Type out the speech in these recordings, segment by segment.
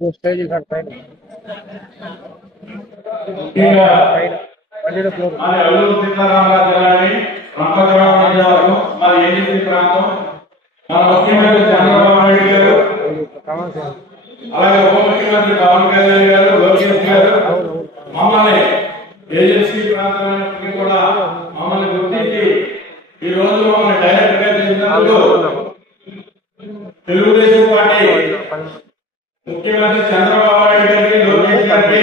Stage పైన మన అల్లూరు సీతారామరాజు జిల్లాని రంపచోడవరం జిల్లాలో మన ఏజెన్సీ ప్రాంతం మన ముఖ్యమంత్రి చంద్రబాబు నాయుడు గారు అలాగే ఉప ముఖ్యమంత్రి పవన్ కళ్యాణ్ గారు లోకేష్ గారు మమ్మల్ని ఏజెన్సీ ప్రాంతానికి కూడా మమ్మల్ని గుర్తించి ఈ రోజు మమ్మల్ని డైరెక్ట్ గా చేసినందుకు తెలుగుదేశం పార్టీ ముఖ్యమంత్రి చంద్రబాబు నాయుడు గారికి లోకేష్ గారికి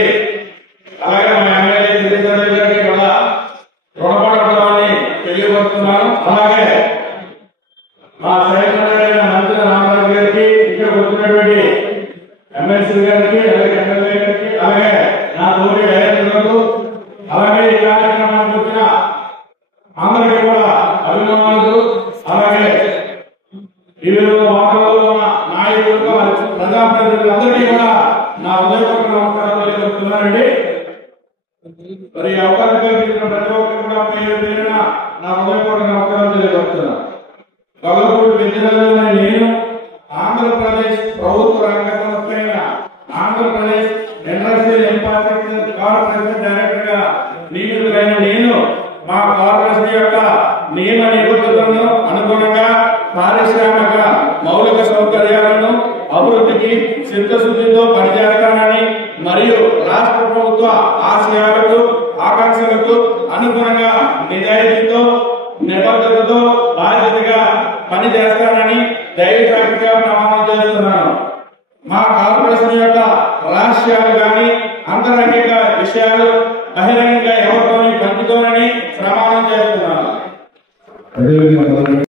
అలాగే మా ఎమ్మెల్యే శ్రీధర్ గారికి కూడా రుణపడతామని తెలియపరుస్తున్నాను. అలాగే మా సైనికులైన మంత్రి రామరాజు గారికి ఇక్కడ వచ్చినటువంటి ఎమ్మెల్సీ గారికి అలాగే ఎమ్మెల్యే గారికి అలాగే నా తోటి డైరెక్టర్లకు అలాగే ఈ కార్యక్రమానికి వచ్చిన అందరికీ కూడా అభినందనలు. అలాగే వివిధ వార్తల్లో ఉన్న నాయకులకు ప్రజాప్రతినిధులందరికీ కూడా నా హృదయపూర్వక నమస్కారాలు తెలియజేస్తున్నానండి. మరి అవకాశం కల్పించిన ప్రతి ఒక్కరు కూడా పేరు పేరున నా హృదయపూర్వక నమస్కారాలు తెలియజేస్తున్నాను. గొల్లపూడి పెద్దలని నేను ఆంధ్రప్రదేశ్ ప్రభుత్వ రంగ సంస్థ అయిన Andhra Pradesh industrial infrastructure corporation director గా నియమితులైన నేను మా కార్పొరేషన్ యొక్క నియమ నిబంధనలను అనుగుణంగా పారిశ్రామిక మౌలిక సౌకర్యాలను అభివృద్ధికి చిత్తశుద్ధితో పనిచేస్తానని మరియు రాష్ట్ర ప్రభుత్వ ఆశయాలకు ఆకాంక్షలకు అనుగుణంగా నిజాయితీతో నిబద్ధతతో బాధ్యతగా పనిచేస్తానని దైవసాక్షిగా ప్రమాణం చేస్తున్నాను. మా కార్పొరేషన్ యొక్క రహస్యాలు గాని అంతరంగిక విషయాలు బహిరంగంగా ఎవరితోని పంచుకోనని